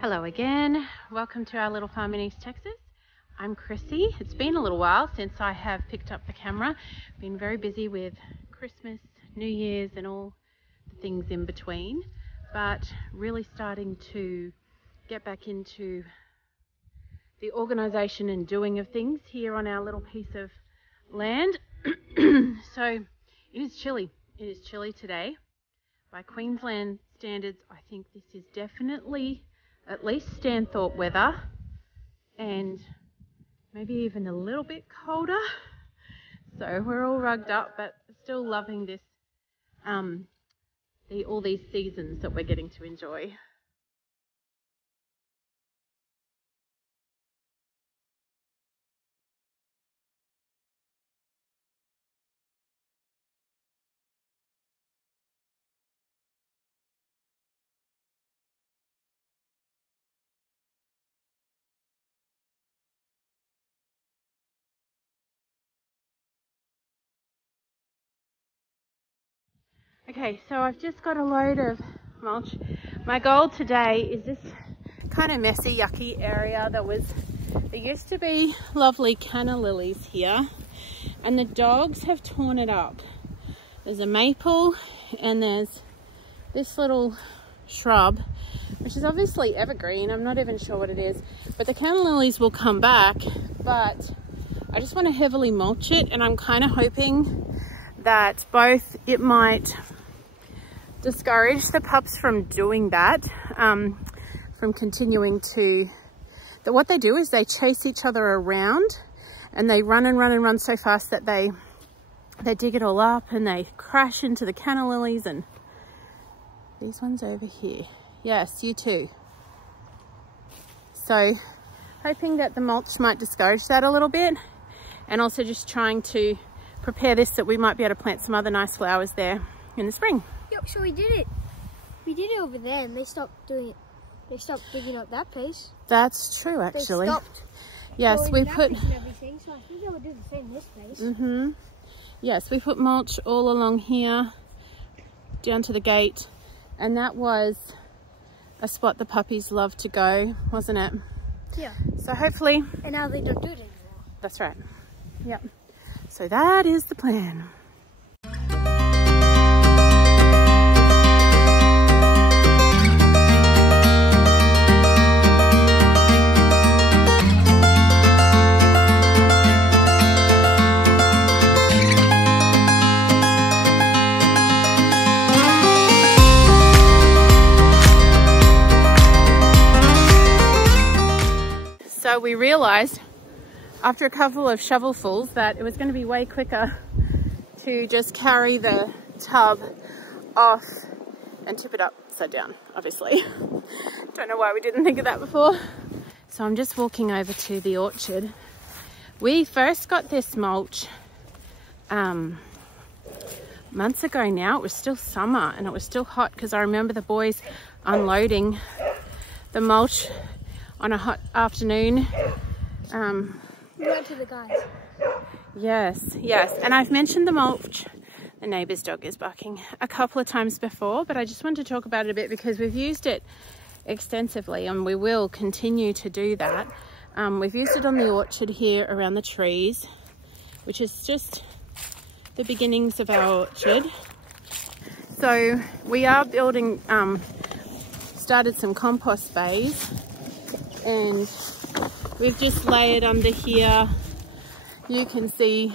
Hello again, welcome to our little farm in East Texas. I'm Chrissy. It's been a little while since I have picked up the camera. Been very busy with Christmas, New Year's and all the things in between, but really starting to get back into the organisation and doing of things here on our little piece of land. So it is chilly. It is chilly today. By Queensland standards, I think this is definitely at least Stanthorpe weather, and maybe even a little bit colder. So we're all rugged up, but still loving this, all these seasons that we're getting to enjoy. Okay, so I've just got a load of mulch. My goal today is this kind of messy, yucky area there used to be lovely canna lilies here, and the dogs have torn it up. There's a maple and there's this little shrub, which is obviously evergreen. I'm not even sure what it is, but the canna lilies will come back, but I just want to heavily mulch it, and I'm kind of hoping that both it might discourage the pups from doing that, from continuing to, that what they do is they chase each other around and they run and run and run so fast that they dig it all up and they crash into the canna lilies. And these ones over here, yes, you too. So hoping that the mulch might discourage that a little bit, and also just trying to prepare this that we might be able to plant some other nice flowers there in the spring. Yep, so we did it. We did it over there and they stopped doing it. They stopped digging up that place. That's true, actually. They stopped. Yes, we put... and everything, so I think they would do the same this place. Mm-hmm. Yes, we put mulch all along here, down to the gate, and that was a spot the puppies love to go, wasn't it? Yeah. So hopefully... And now they don't do it anymore. That's right. Yep. So that is the plan. So we realized after a couple of shovelfuls that it was going to be way quicker to just carry the tub off and tip it upside down, obviously. Don't know why we didn't think of that before. So I'm just walking over to the orchard. We first got this mulch months ago now. It was still summer and it was still hot, because I remember the boys unloading the mulch on a hot afternoon. We went to the guys. Yes, and I've mentioned the mulch, the neighbour's dog is barking, a couple of times before, but I just wanted to talk about it a bit because we've used it extensively and we will continue to do that. We've used it on the orchard here around the trees, which is just the beginnings of our orchard. So we are building, started some compost bays, and we've just layered under here. You can see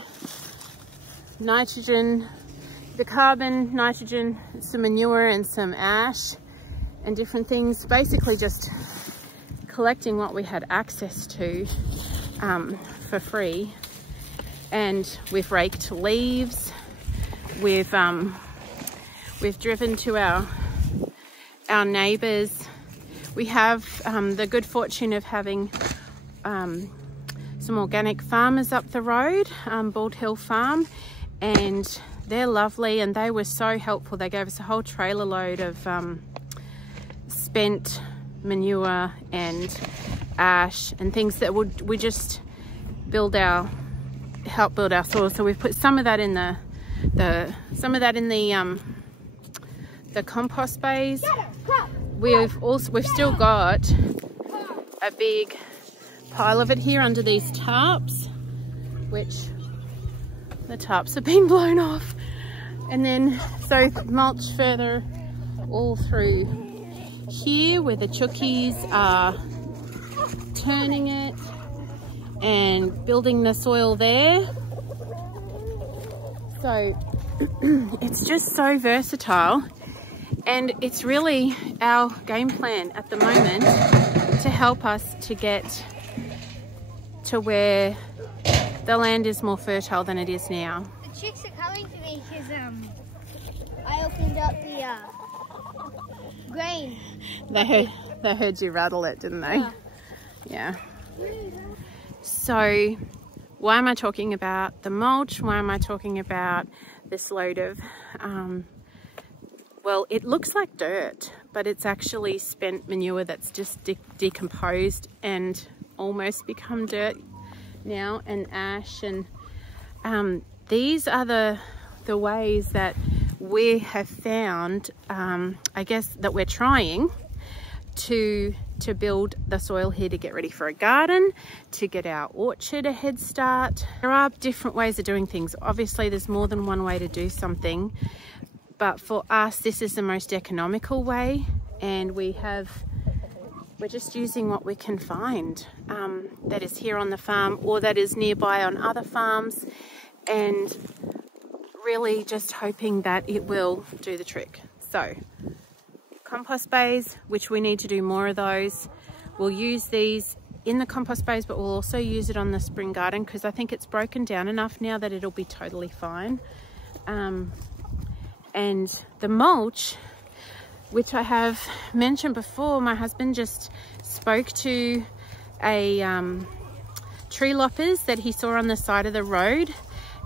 nitrogen, the carbon, nitrogen, some manure and some ash and different things, basically just collecting what we had access to for free. And we've raked leaves, we've driven to our neighbours. We have the good fortune of having some organic farmers up the road, Bald Hill Farm, and they're lovely and they were so helpful. They gave us a whole trailer load of spent manure and ash and things that we just help build our soil. So we've put some of that in the compost bays. we've still got a big pile of it here under these tarps, which the tarps have been blown off. And then so mulch further all through here where the chookies are turning it and building the soil there. So it's just so versatile, and it's really our game plan at the moment to help us to get to where the land is more fertile than it is now. The chicks are coming to me because I opened up the grain. They heard you rattle it, didn't they? Yeah. So why am I talking about the mulch? Why am I talking about this load of, well, it looks like dirt, but it's actually spent manure that's just decomposed and almost become dirt now, and ash. And these are the ways that we have found, I guess, that we're trying to build the soil here to get ready for a garden, to get our orchard a head start. There are different ways of doing things. Obviously there's more than one way to do something, but for us this is the most economical way, and we're just using what we can find that is here on the farm or that is nearby on other farms, and really just hoping that it will do the trick. So compost bays, which we need to do more of those. We'll use these in the compost bays, but we'll also use it on the spring garden because I think it's broken down enough now that it'll be totally fine. And the mulch, which I have mentioned before, my husband just spoke to a tree loppers that he saw on the side of the road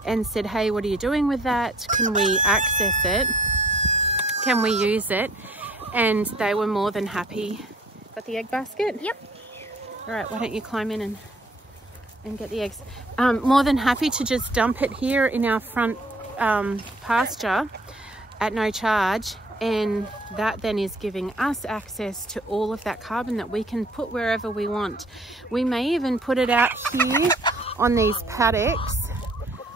and said, hey, what are you doing with that? Can we access it? Can we use it? And they were more than happy. Got the egg basket? Yep. All right, why don't you climb in and get the eggs? More than happy to just dump it here in our front pasture at no charge, and that then is giving us access to all of that carbon that we can put wherever we want. We may even put it out here on these paddocks.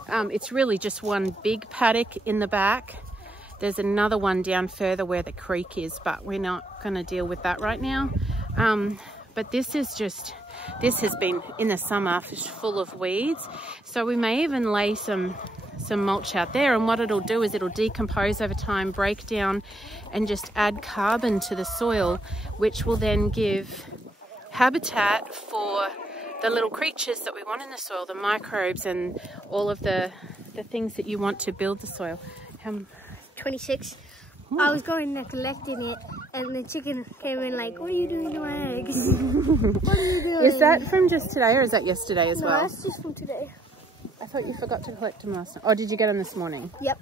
It's really just one big paddock in the back. There's another one down further where the creek is, but we're not going to deal with that right now. But this has been in the summer full of weeds. So we may even lay some mulch out there, and what it'll do is it'll decompose over time, break down, and just add carbon to the soil, which will then give habitat for the little creatures that we want in the soil, the microbes and all of the things that you want to build the soil. 26. I was going there collecting it, and the chicken came in like, what are you doing to my eggs? What are you doing? Is that from just today, or is that yesterday as well? No, that's just from today. I thought you forgot to collect them last night. Oh, did you get them this morning? Yep.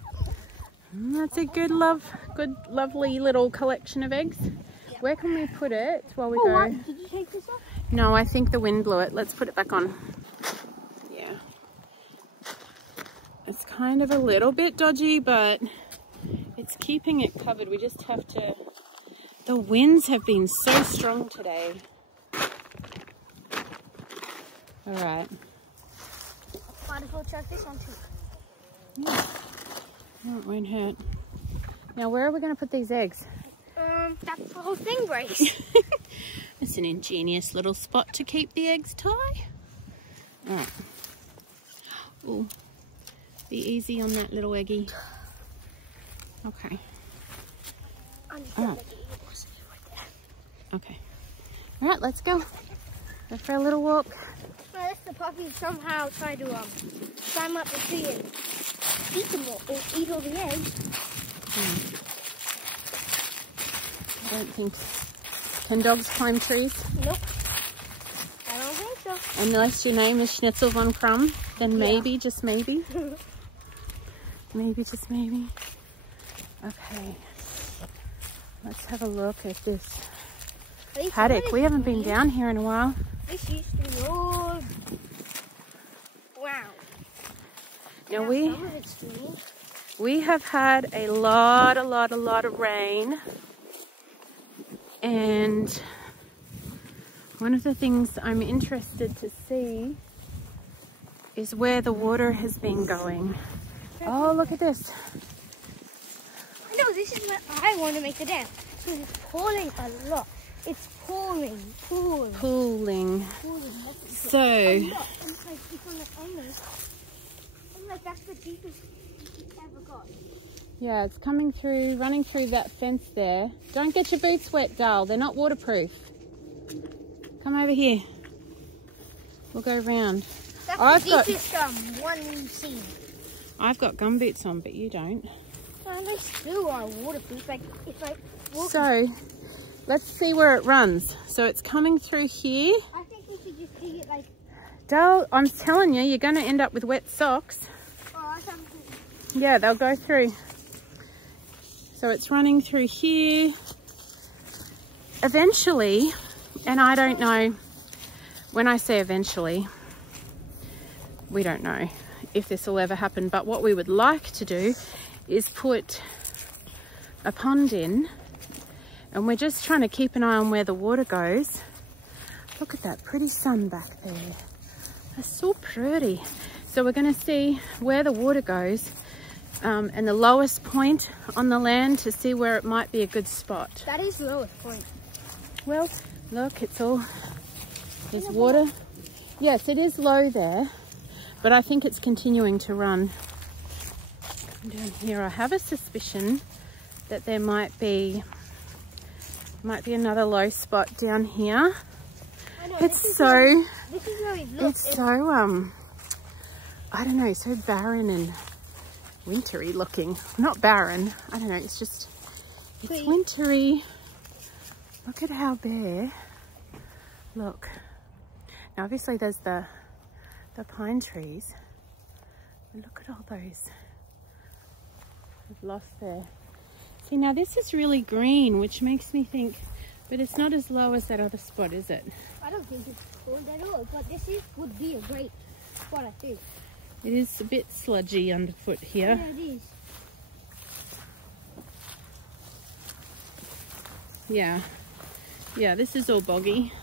That's a good, lovely little collection of eggs. Yep. Where can we put it while we go? What? Did you take this off? No, I think the wind blew it. Let's put it back on. Yeah. It's kind of a little bit dodgy, but it's keeping it covered. We just have to... The winds have been so strong today. All right. Might as well chuck this on too. Yeah. No, it won't hurt. Now, where are we going to put these eggs? That's the whole thing, Grace. It's an ingenious little spot to keep the eggs tie. All right. Oh, be easy on that little eggy. Okay. All right. Okay. All right, let's go. Go for a little walk. Unless the puppies somehow try to climb up the tree and eat them all, or eat all the eggs. I don't think. Can dogs climb trees? Nope. I don't think so. Unless your name is Schnitzel von Krumm, then maybe, just maybe. Maybe, just maybe. Okay. Let's have a look at this paddock. We haven't been down here in a while. This used to be old. Wow. Now we have had a lot of rain. And one of the things I'm interested to see is where the water has been going. Oh, look at this. No, this is where I want to make the dam. Because it's pouring a lot. It's pouring. Pooling. So, It's on the end. And like that's the deepest it's ever got. yeah, it's coming through, running through that fence there. Don't get your boots wet, Dal. They're not waterproof. Come over here. We'll go round. That's the deepest one you've seen. I've got gumboots on, but you don't. No, they still are waterproof. Like if I walk. So, let's see where it runs. So it's coming through here. I think we should just dig it like. Dal, I'm telling you, you're going to end up with wet socks. Oh, something. Yeah, they'll go through. So it's running through here. Eventually, and I don't know, when I say eventually, we don't know if this will ever happen, but what we would like to do is put a pond in, and we're just trying to keep an eye on where the water goes. Look at that pretty sun back there. That's so pretty. So we're going to see where the water goes and the lowest point on the land to see where it might be a good spot. That is the lowest point. Well, look, it's all, there's water. Yes, it is low there, but I think it's continuing to run. Down here, I have a suspicion that there might be another low spot down here. It's so, I don't know, so barren and wintry looking. Not barren, I don't know, it's just, it's wintry. Look at how bare. Look. Now obviously there's the pine trees. And look at all those we've lost there. See, now this is really green, which makes me think, but it's not as low as that other spot, is it? I don't think it's cold at all, but this would be a great spot, I think. It is a bit sludgy underfoot here. Yeah, it is. Yeah. Yeah, this is all boggy.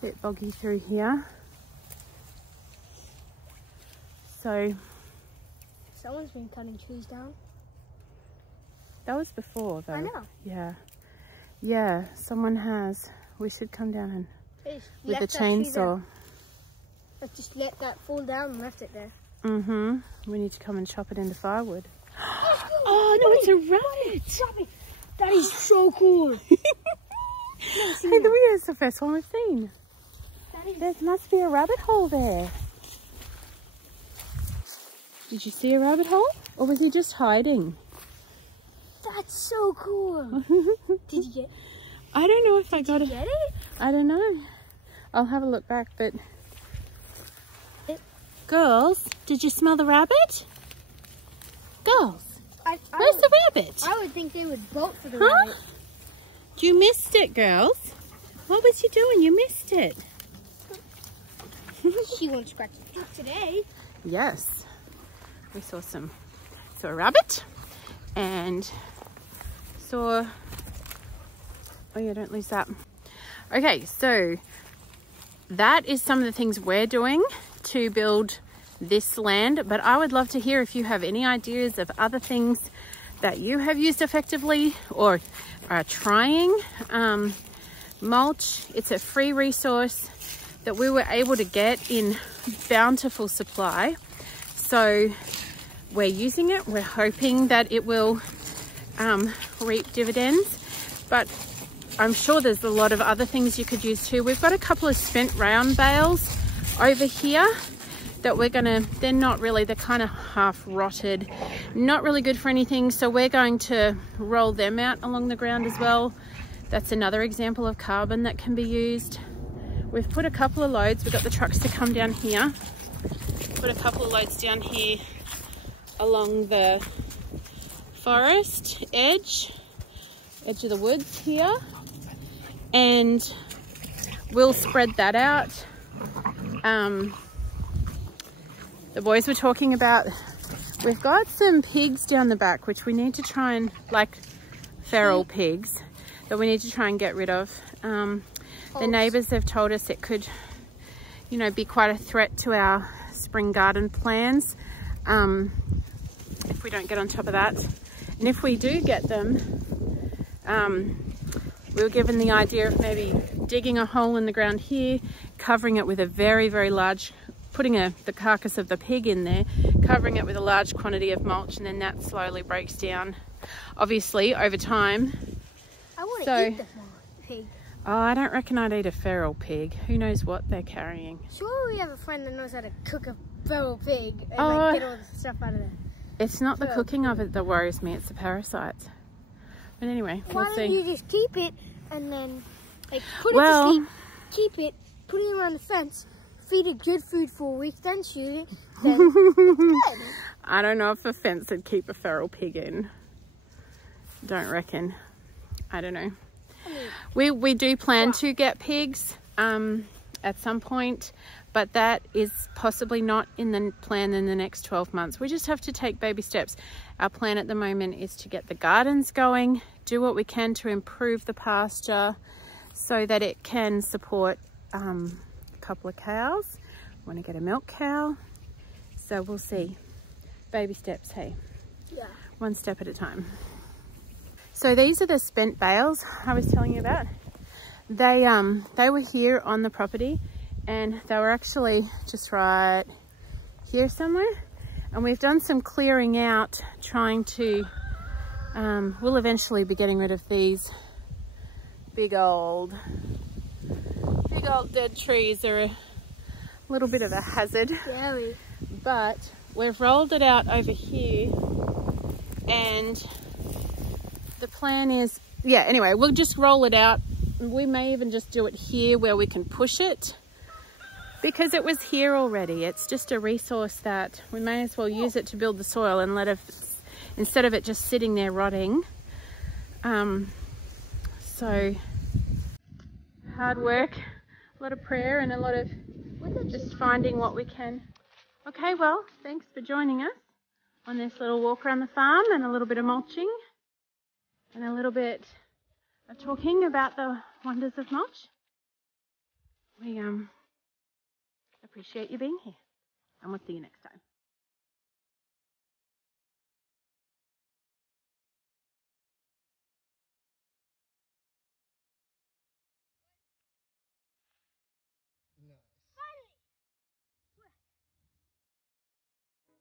Bit boggy through here. So someone's been cutting trees down. That was before though. I know. Yeah. Yeah, someone has. We should come down and with a Left that tree chainsaw. there. Let's just let that fall down and left it there. Mm-hmm. We need to come and chop it into firewood. Oh no, it's a rabbit! Rabbit! That is so cool. Hey, here's the first one we've seen. There must be a rabbit hole there. Did you see a rabbit hole? Or was he just hiding? That's so cool. Did you get it? I don't know if I got it. Get it? I don't know. I'll have a look back, but... Girls, did you smell the rabbit? Girls, where's the rabbit? I would think they would vote for the rabbit. You missed it, girls. What was you doing? You missed it. She won't scratch the foot today. Yes. We saw a rabbit and saw, oh yeah, don't lose that. Okay, so that is some of the things we're doing to build this land, but I would love to hear if you have any ideas of other things that you have used effectively or are trying. Mulch, it's a free resource that we were able to get in bountiful supply. So we're using it. We're hoping that it will reap dividends, but I'm sure there's a lot of other things you could use too. We've got a couple of spent round bales over here that we're gonna, they're not really, they're kind of half rotted, not really good for anything. So we're going to roll them out along the ground as well. That's another example of carbon that can be used. We've put a couple of loads. We've got the trucks to come down here. Put a couple of loads down here along the forest edge of the woods here. And we'll spread that out. The boys were talking about, we've got some pigs down the back, which we need to try and, like, feral pigs that we need to try and get rid of. The neighbours have told us it could, you know, be quite a threat to our spring garden plans if we don't get on top of that. And if we do get them, we were given the idea of maybe digging a hole in the ground here, covering it with a very, very large, putting the carcass of the pig in there, covering it with a large quantity of mulch, and then that slowly breaks down, obviously, over time. I want to eat the pig. Oh, I don't reckon I'd eat a feral pig. Who knows what they're carrying? Sure, we have a friend that knows how to cook a feral pig and like, get all the stuff out of it. It's not the cooking of it that worries me, it's the parasites. But anyway, we'll see. Why don't you just keep it and then like put it to sleep, keep it, put it around the fence, feed it good food for a week, then shoot it, then it's good. I don't know if a fence would keep a feral pig in. Don't reckon. I don't know. We do plan to get pigs at some point, but that is possibly not in the plan in the next 12 months. We just have to take baby steps. Our plan at the moment is to get the gardens going, do what we can to improve the pasture so that it can support a couple of cows. I want to get a milk cow, so we'll see. Baby steps, hey? Yeah. One step at a time. So these are the spent bales I was telling you about. They were here on the property, and they were actually just right here somewhere. And we've done some clearing out, trying to, we'll eventually be getting rid of these big old dead trees. They're a little bit of a hazard. Scary. But we've rolled it out over here, and the plan is, yeah, anyway, we'll just roll it out. We may even just do it here where we can push it, because it was here already. It's just a resource that we may as well use it to build the soil and let it, instead of it just sitting there rotting. So hard work, a lot of prayer, and a lot of just finding what we can. Okay, well, thanks for joining us on this little walk around the farm and a little bit of mulching and a little bit of talking about the wonders of mulch. We appreciate you being here, and we'll see you next time.